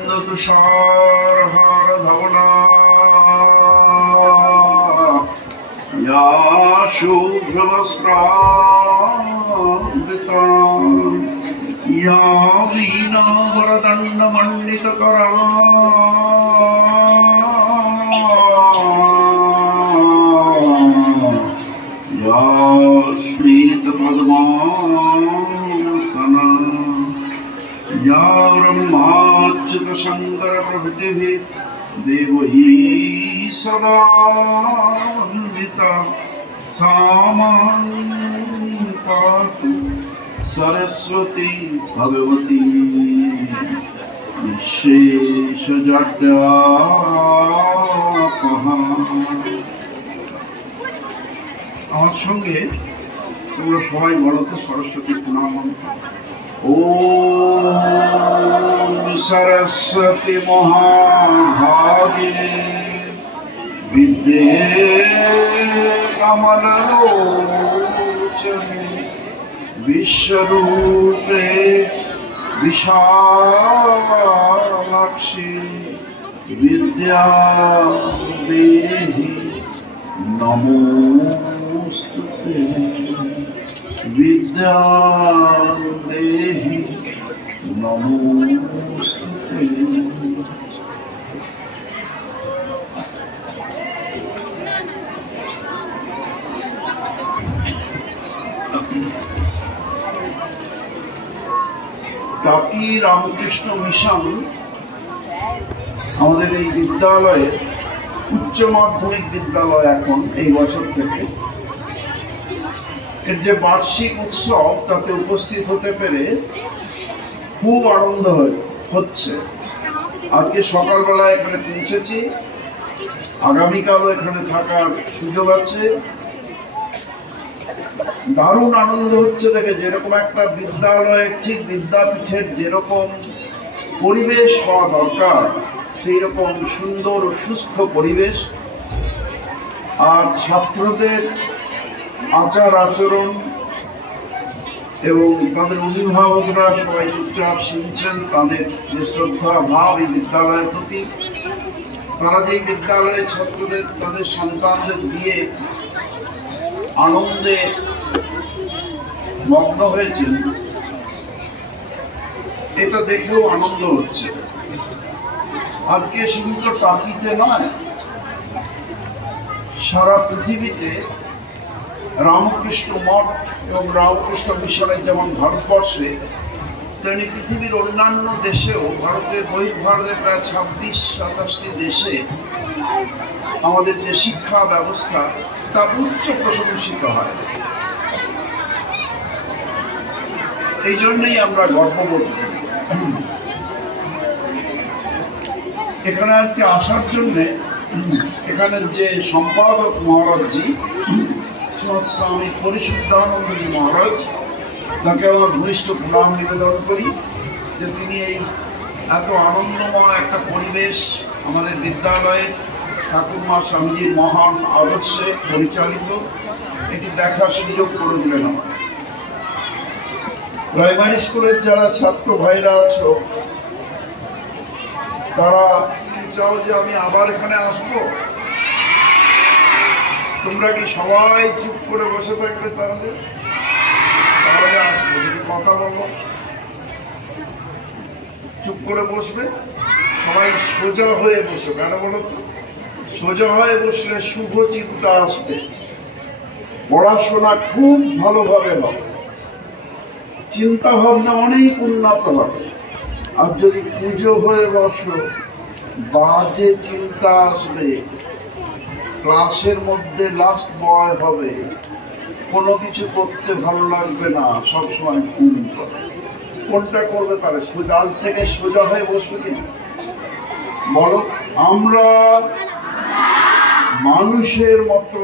তুষার হার ধবনা শুভ্রবস্ত্রাবৃতা ইয়া বীণা বরদণ্ডমণ্ডিতকরা या ब्रह्माच्युतशङ्करप्रभृतिभिः देवही सदा वन्दिता सा मां पातु सरस्वती भगवती विशेषजड्यापहा আমার সঙ্গে তোমরা সবাই বলো তো সরস্বতী প্রণাম মন্ত্র ॐ सरस्वती महाभागे विद्ये कमललोचने विश्वरूपे विशालाक्षी विद्या देहि नमोऽस्तु ते বিদ্যাদেহি টাকি রামকৃষ্ণ মিশন আমাদের এই বিদ্যালয়ে উচ্চ মাধ্যমিক বিদ্যালয় এখন এই বছর থেকে এর যে বার্ষিক উৎসব তাতে উপস্থিত হতে পেরে খুব আনন্দ হচ্ছে। আজকে সকালবেলা এখানে পৌঁছেছি। আগামীকালও এখানে থাকার সুযোগ আছে। দারুণ আনন্দ হচ্ছে দেখে, যেরকম একটা বিদ্যালয়ে ঠিক বিদ্যাপীঠের যেরকম পরিবেশ হওয়া দরকার সেই রকম সুন্দর সুস্থ পরিবেশ। আর ছাত্রদের আচার আচরণ এবং তাদের অভিভাবকরা সবাই চুপচাপ শুনছেন, তাদের যে শ্রদ্ধা ভাব এই বিদ্যালয়ের প্রতি, তারা যে এই বিদ্যালয়ে ছাত্রদের, তাদের সন্তানদের দিয়ে আনন্দে মগ্ন হয়েছেন, এটা দেখেও আনন্দ হচ্ছে। আজকে শুধু তো টাকিতে নয়, সারা পৃথিবীতে রামকৃষ্ণ মঠ এবং রামকৃষ্ণ মিশনে যেমন ভারতবর্ষে, তেমনি পৃথিবীর অন্যান্য দেশেও ভারতের বহির ভারতের প্রায় ছাব্বিশ, সাতাশটি দেশে আমাদের যে শিক্ষা ব্যবস্থা, তা উচ্চ প্রশংসিত হয়। এই জন্যই আমরা গর্ববোধ করি। এখানে আজকে আসার জন্যে এখানে যে সম্পাদক মহারাজজি শ্রীমৎ স্বামী পরিশুদ্ধানন্দজি মহারাজ, তাকে আমার ঘনিষ্ঠ প্রণাম নিবেদন করি যে তিনি এই এত আনন্দময় একটা পরিবেশ আমাদের বিদ্যালয়ে ঠাকুরমা স্বামীজির মহান আদর্শে পরিচালিত, এটি দেখার সুযোগ করে দিলেন প্রাইমারি স্কুলের যারা ছাত্র ভাইরা আছো, তারা চাও যে আমি আবার এখানে আসব? তোমরা কি সবাই চুপ করে বসে থাকবে তাহলে? তাহলে আসব, যদি কথা বলো। চুপ করে বসবে? সবাই সোজা হয়ে বসো, কেন বলো তো? সোজা হয়ে বসলে শুভ চিন্তা আসবে। পড়াশোনা খুব ভালোভাবে হবে। চিন্তা ভাবনা অনেক উন্নত হবে। আর যদি পুজো হয়ে বসো, বাজে চিন্তা আসবে। ক্লাসের মধ্যে লাস্ট বয় হবে। কোনো কিছু করতে ভালো লাগবে না, সবসময় ঘুম করে কোনটা করবে তাহলে? সোজা আজ থেকে সোজা হয়ে বসবে কি? বলো। আমরা মানুষের মতো,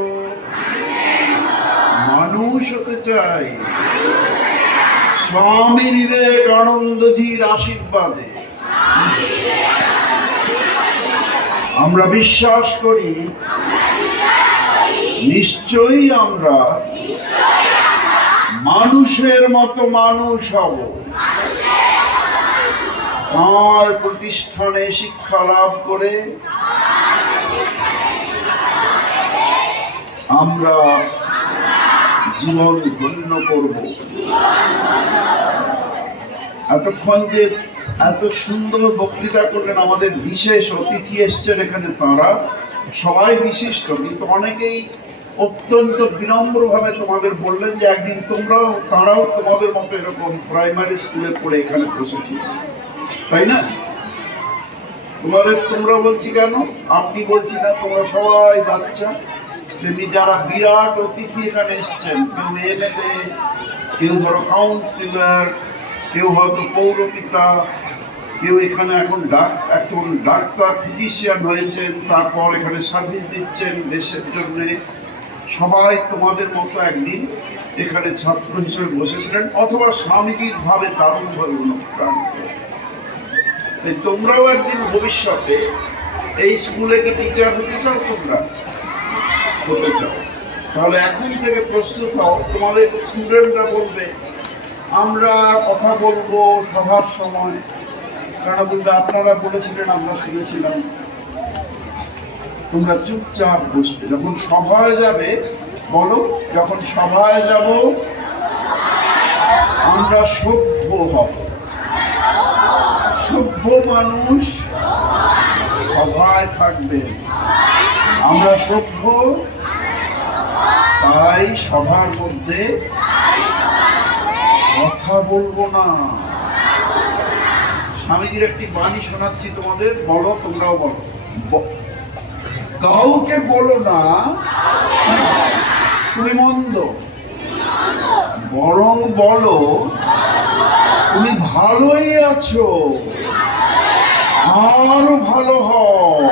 মানুষ হতে চাই স্বামী বিবেকানন্দজির আশীর্বাদে। আমরা বিশ্বাস করি নিশ্চয়ই আমরা মানুষের মতো মানুষ হব। তাঁর প্রতিষ্ঠানে শিক্ষা লাভ করে আমরা জীবন ধন্য করব। এতক্ষণ যে এত সুন্দর বক্তৃতা করলেন, আমাদের বিশেষ অতিথি এসছেন এখানে তারা। সবাই বিশিষ্ট, কিন্তু অনেকেই অত্যন্ত বিনম্রভাবে তোমাদের বললেন যে একদিন তোমরাও, তারাও তোমাদের মতো এরকম প্রাইমারি স্কুলে পড়ে এখানে বসেছি। তাই না? তোমাদের, তোমরা বলছি কেন? আপনি বলছি না, তোমরা সবাই বাচ্চা। তেমনি যারা বিরাট অতিথি এখানে এসছেন, কেউ এমএলএ কেউ ধরো কাউন্সিলর কেউ হয়তো পৌরপিতা কেউ এখানে এখন ডাক, এখন ডাক্তার ফিজিশিয়ান হয়েছেন তারপর এখানে সার্ভিস দিচ্ছেন দেশের জন্য। সবাই তোমাদের মতো একদিন এখানে ছাত্র হিসেবে বসেছিলেন, অথবা স্বামীজির ভাবে দারুণভাবে অনুপ্রাণিত। তোমরাও একদিন ভবিষ্যতে এই স্কুলে কি টিচার হতে চাও তোমরা? হতে চাও। তাহলে এখন থেকে প্রস্তুত হও, তোমাদের স্টুডেন্টরা বলবে, আমরা কথা বলব সভার সময়। কারণ কিন্তু আপনারা বলেছিলেন, আমরা শুনেছিলাম। তোমরা চুপচাপ বসবে। যখন সভায় যাবে, বলো, যখন সভায় যাব, আমরা সভ্য হব। সভ্য মানুষ সভায় থাকবে। আমরা সভ্য, তাই সভার মধ্যে কথা বলব না। স্বামীজির একটি বাণী শোনাচ্ছি তোমাদের, বলো, তোমরাও বলো। কাউকে বলো না তুমি মন্দ বরং বলো, তুমি ভালোই আছো, আরও ভালো হও।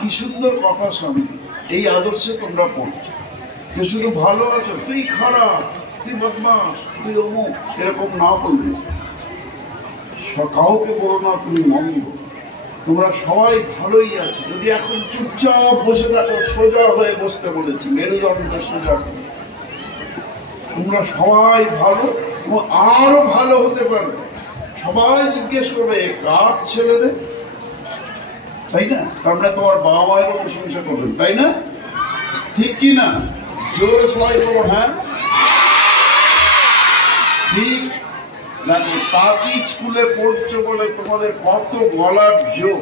কি সুন্দর কথা স্বামী, এই আদর্শে তোমরা পড়ছো। তুই শুধু ভালো আছো, তুই খারাপ, তুই বদমাস, তুই অমুক, এরকম না স- কাউকে বলো না, তুমি মন্দ তোমরা সবাই ভালোই আছো। যদি এখন চুপচাপ বসে থাকো, সোজা হয়ে বসতে বলেছি মেরুদণ্ড সোজা। তোমরা সবাই ভালো, এবং আরও ভালো হতে পারবে সবাই জিজ্ঞেস করবে কার ছেলে রে? তাই না? আমরা তোমার বাবা মায়েরও প্রশংসা করবেন, তাই না? ঠিক কি না? জোরে সবাই বলো হ্যাঁ। ঠিক দেখো তাঁতি স্কুলে পড়ছো বলে তোমাদের কত বলার যোগ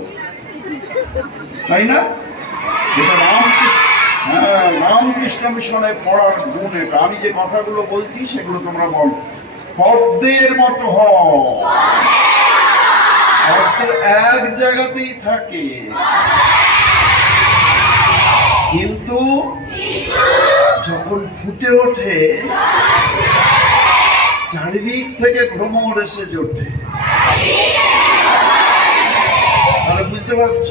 তাই না? এটা রামকৃষ্ণ হ্যাঁ রামকৃষ্ণ মিশনে পড়ার গুণ এটা। আমি যে কথাগুলো বলছি, সেগুলো তোমরা বলো। পদ্মের মতো হও। এক জায়গাতেই থাকে। কিন্তু যখন ফুটে ওঠে চারিদিক থেকে ভ্রমর এসে জোটে। তাহলে বুঝতে পারছ?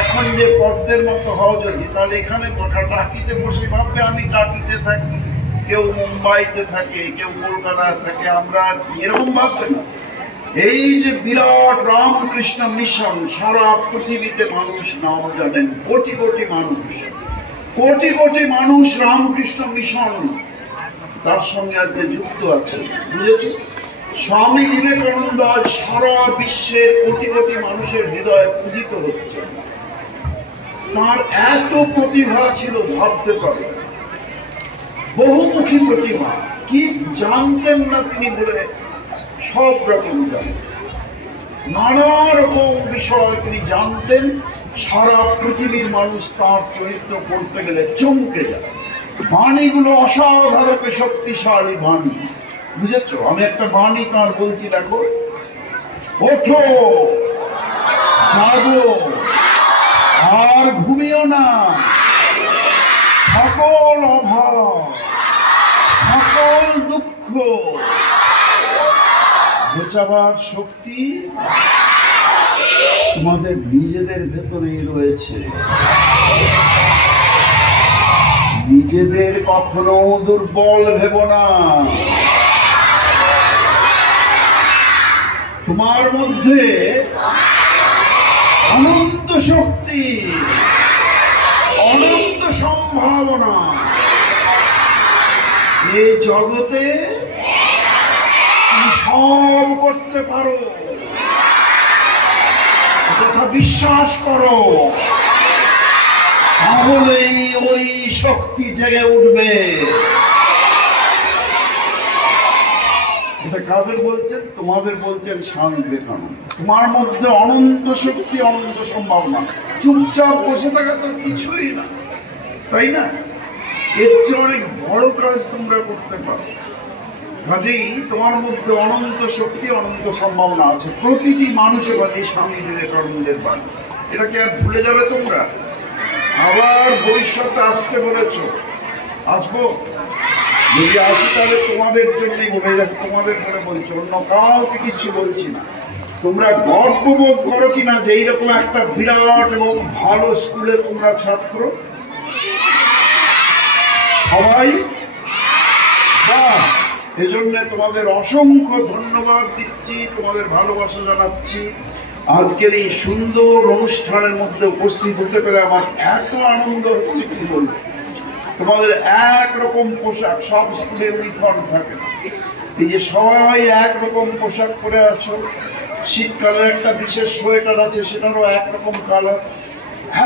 এখন যে পদ্মের মতো হও যদি, তাহলে এখানে গোটা টাকিতে বসে ভাববে, আমি টাকিতে থাকি, কেউ মুম্বাইতে থাকে, কেউ কলকাতায় থাকে, আমরা এরকম ভাববে না। এই যে বিরাট রামকৃষ্ণ মিশন, সারা পৃথিবীতে মানুষ নাম জানেন, কোটি কোটি মানুষ। কোটি কোটি মানুষ রামকৃষ্ণ মিশন তার সঙ্গে আজকে যুক্ত আছে, বুঝেছ? স্বামী বিবেকানন্দ আজ সারা বিশ্বের কোটি কোটি মানুষের হৃদয়ে পূজিত হচ্ছে। তার এত প্রতিভা ছিল, ভাবতে পারে। বহুমুখী প্রতিভা, কি জানতেন না তিনি বলে সব রকম জানতেন নানা রকম বিষয় তিনি জানতেন, সারা পৃথিবীর মানুষ তার চরিত্র পড়তে গেলে চমকে যায়। বাণীগুলো অসাধারণ শক্তিশালী বাণী। বুঝেছ? আমি একটা বাণী তার বলছি, দেখো। ওঠো! জাগো! আর ঘুমিও না। সকল অভাব, সকল দুঃখ ঘোচাবার শক্তি তোমাদের নিজেদের ভেতরেই রয়েছে। নিজেদের কখনো দুর্বল ভেব না। তোমার মধ্যে অনন্ত শক্তি, অনন্ত সম্ভাবনা। এ জগতে সব করতে পারো। কথা বিশ্বাস করো। তাহলেই ওই শক্তি জেগে উঠবে। কাদের বলছেন? তোমাদের বলছেন স্বামী বিবেকানন্দ। তোমার মধ্যে অনন্ত শক্তি, অনন্ত সম্ভাবনা। চুপচাপ বসে থাকা তো কিছুই না, তাই না? এর চেয়ে অনেক বড় কাজ তোমরা করতে পারো। কাজেই তোমার মধ্যে অনন্ত শক্তি, অনন্ত সম্ভাবনা আছে। প্রতিটি মানুষের বাড়ি স্বামী বিবেকানন্দের বাড়ি এটাকে আর ভুলে যাবে তোমরা? আবার ভবিষ্যতে আসতে বলেছ। আসব? যদি আসি তাহলে তোমাদের জন্যই বলে যাবে, তোমাদের করে বলছি, অন্য কাউকে কিছু বলছি না। তোমরা গর্ববোধ করো কিনা যে এইরকম একটা বিরাট এবং ভালো স্কুলে তোমরা ছাত্র? সবাই? এজন্য তোমাদের অসংখ্য ধন্যবাদ দিচ্ছি, তোমাদের ভালোবাসা জানাচ্ছি। আজকের এই সুন্দর অনুষ্ঠানের মধ্যে উপস্থিত হতে পেরে আমার এত আনন্দ হচ্ছে, কি বলব তোমাদের একরকম পোশাক, সব স্কুলে ইউনিফর্ম থাকে। এই যে সবাই একরকম পোশাক পরে আছো, শীতকালের একটা বিশেষ সোয়েটার আছে, সেটারও একরকম কালার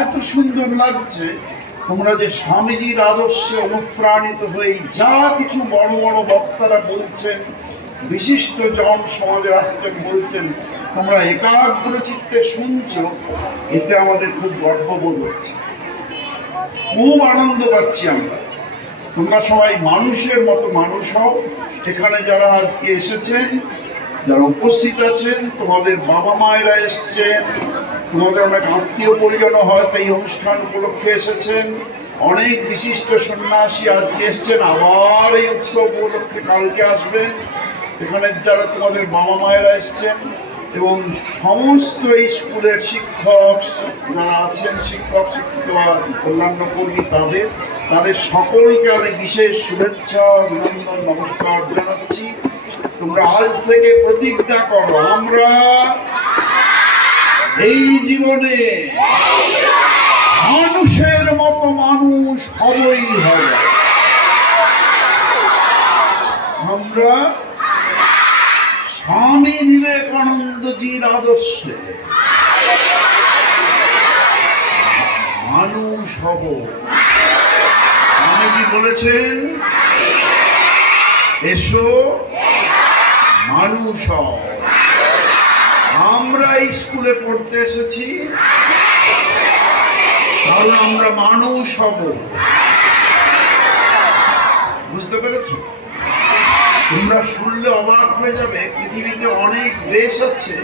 এত সুন্দর লাগছে, তোমরা যে স্বামীজির আদর্শে অনুপ্রাণিত হয়ে যা কিছু বড় বড় বক্তারা বলছেন বিশিষ্ট জন সমাজের আসছেন বলছেন, তোমরা একাগ্র চিত্তে শুনছ, এতে আমাদের খুব গর্ববোধ হচ্ছে। খুব আনন্দ পাচ্ছি আমরা। তোমরা সবাই মানুষের মতো মানুষ হও। এখানে যারা আজকে এসেছেন, যারা উপস্থিত আছেন, তোমাদের বাবা মায়েরা এসছেন, তোমাদের অনেক আত্মীয় পরিজনও হয়তো এই অনুষ্ঠান উপলক্ষে এসেছেন। অনেক বিশিষ্ট সন্ন্যাসী আজকে এসছেন, আবার এই উৎসব উপলক্ষে কালকে আসবেন। এখানে যারা তোমাদের বাবা মায়েরা এসছেন এবং সমস্ত এই স্কুলের শিক্ষক যারা আছেন, শিক্ষক, শিক্ষিকা, অন্যান্য কর্মী, তাদের তাদের সকলকে আমি বিশেষ শুভেচ্ছা, অভিনন্দন, নমস্কার জানাচ্ছি। তোমরা আজ থেকে প্রতিজ্ঞা করো, আমরা এই জীবনে মানুষের মতো মানুষ হবই হবে। আমরা স্বামী বিবেকানন্দজির আদর্শে। মানুষ হব। স্বামীজি বলেছেন, এসো, মানুষ হও। আমরা স্কুলে পড়তে এসেছি। তাহলে আমরা মানুষ হব বুঝতে পেরেছ তোমরা শুনলে অবাক হয়ে যাবে, পৃথিবীতে অনেক দেশ আছে,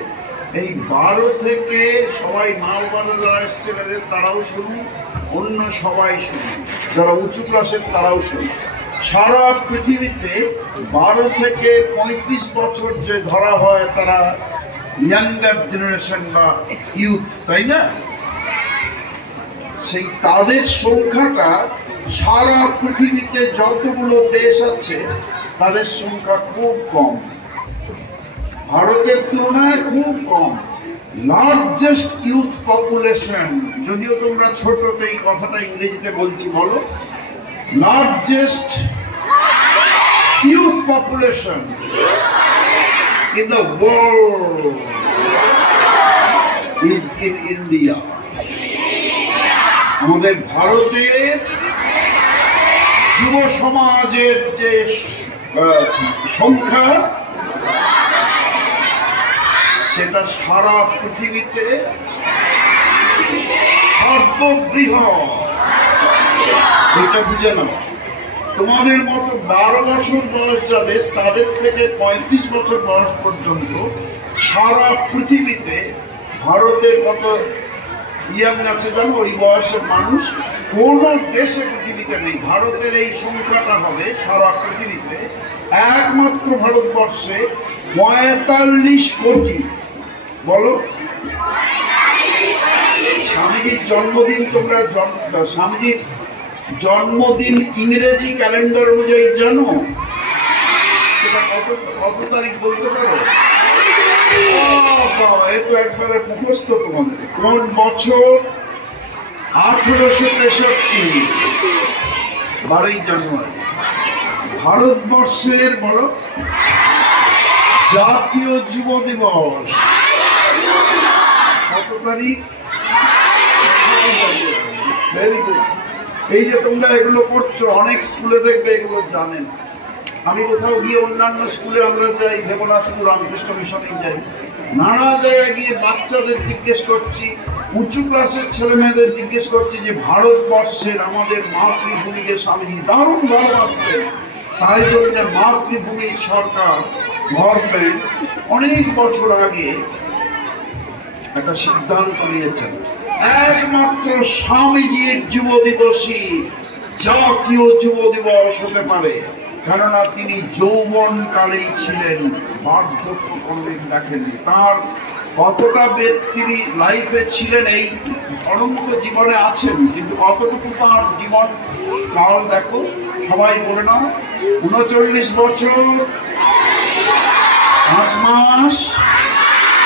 এই বারো থেকে সবাই মা বাবারা যারা এসছেন এদের তারাও শুনুন অন্য সবাই শুনুন যারা উঁচু ক্লাসের তারাও শুনুন সারা পৃথিবীতে বারো থেকে পঁয়ত্রিশ বছর যে ধরা হয় তারা ইয়াঙ্গার জেনারেশন বা ইউথ তাই না? সেই তাদের সংখ্যাটা সারা পৃথিবীতে যতগুলো দেশ আছে তাদের সংখ্যা খুব কম। ভারতের তুলনায় খুব কম। লার্জেস্ট ইউথ পপুলেশন যদিও তোমরা ছোট তো এই কথাটা ইংরেজিতে বলছি, বলো। Largest youth population in the world is in India. আমাদের ভারতের যুব সমাজের যে সংখ্যা, সেটা সারা পৃথিবীতে সর্ববৃহৎ। এটা বুঝে নাও। তোমাদের মতো বারো বছর বয়স যাদের, তাদের থেকে পঁয়ত্রিশ বছর বয়স পর্যন্ত সারা পৃথিবীতে ভারতের মতো ইয়াং আছে জানো, ওই বয়সের মানুষ কোন দেশে পৃথিবীতে নেই। ভারতের এই সংখ্যাটা হবে সারা পৃথিবীতে। একমাত্র ভারতবর্ষে পঁয়তাল্লিশ কোটি, বলো? স্বামীজির জন্মদিন তোমরা স্বামীজির জন্মদিন ইংরেজি ক্যালেন্ডার অনুযায়ী জানো? সেটা কত কত তারিখ বলতে পারো? এ তো একবারে মুখস্থ তোমাদের। কোন বছর? আঠেরোশো তেষট্টি, বারোই জানুয়ারি। ভারতবর্ষের বলো, জাতীয় যুব দিবস। কত তারিখ? এই যে তোমরা এগুলো করছ, অনেক স্কুলে দেখবে এগুলো জানেন আমি কোথাও গিয়ে অন্যান্য স্কুলে আমরা যাই, দেবনাথপুর, রামকৃষ্ণ মিশনে যাই। নানা জায়গায় গিয়ে বাচ্চাদের জিজ্ঞেস করছি, উঁচু ক্লাসের ছেলে মেয়েদের জিজ্ঞেস করছি যে, ভারতবর্ষের আমাদের মাতৃভূমিকে স্বামীজি দারুণ ভালোবাসতেন। তাই জন্য মাতৃভূমির সরকার গভর্নমেন্ট অনেক বছর আগে একটা সিদ্ধান্ত নিয়েছেন। একমাত্র স্বামীজির যুব দিবসই জাতীয় যুব দিবস হতে পারে। কেননা তিনি যৌবন কালেই ছিলেন, বার্ধক্য কোনদিন দেখেননি। তার কতটা তিনি লাইফে ছিলেন এই অনন্ত জীবনে আছেন, কিন্তু কতটুকু তার জীবন কাল দেখো সবাই বলে নাও, উনচল্লিশ বছর, পাঁচ মাস,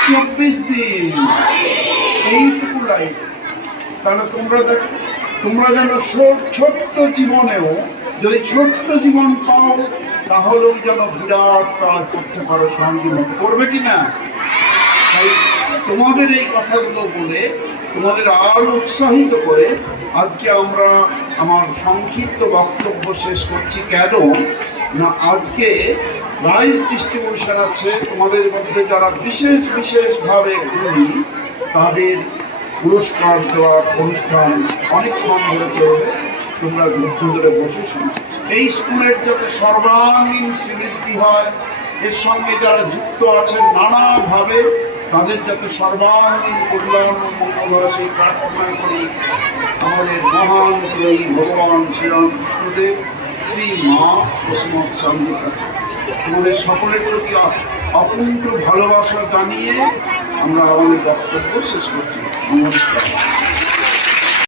চব্বিশ দিন। এইটুকু লাইফ তাহলে তোমরা দেখো, তোমরা যেন ছোট্ট জীবনেও যদি ছোট্ট জীবন পাও তাহলেও যেন বিরাট কাজ করতে পারো সঙ্গে করবে কি না? তাই তোমাদের এই কথাগুলো বলে তোমাদের আরও উৎসাহিত করে আজকে আমরা আমার সংক্ষিপ্ত বক্তব্য শেষ করছি। কেন? না, আজকে প্রাইজ ডিস্ট্রিবিউশন আছে। তোমাদের মধ্যে যারা বিশেষ বিশেষভাবে গুণী, তাদের পুরস্কার দেওয়ার অনুষ্ঠান অনেকক্ষণ ধরে চলবে। তোমরা ধরে বসে। এই স্কুলের যাতে সর্বাঙ্গীন শ্রীবৃদ্ধি হয়, এর সঙ্গে যারা যুক্ত আছেন নানাভাবে তাদের যাতে সর্বাঙ্গীন কল্যাণ ও সেই প্রার্থনা করি, আমাদের মহান এই ভগবান শ্রীরামকৃষ্ণদেব, শ্রী মা প্রসমত চন্দ্রিকা আমাদের সকলের প্রতি অপূর্ণ ভালোবাসা জানিয়ে আমরা আমাদের বক্তব্য শেষ করছি। নমস্কার।